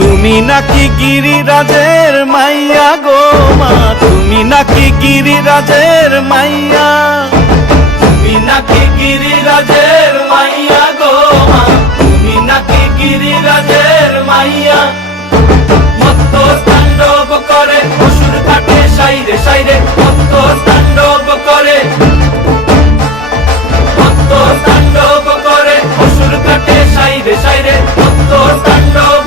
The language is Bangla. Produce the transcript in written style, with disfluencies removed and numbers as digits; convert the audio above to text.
তুমি নাকি গিরিরাজের মাইয়া গো মা, তুমি নাকি গিরিরাজের মাইয়া, তুমি নাকি গিরিরাজের মাইয়া গো মা, তুমি নাকি গিরিরাজের মাইয়া। মত্ত তাণ্ডব করে অসুর কাটে সাইরে সাইরে, মত্ত তাণ্ডব করে, মত্ত তাণ্ডব করে অসুর কাটে সাইরে সাইরে, মত্ত তাণ্ডব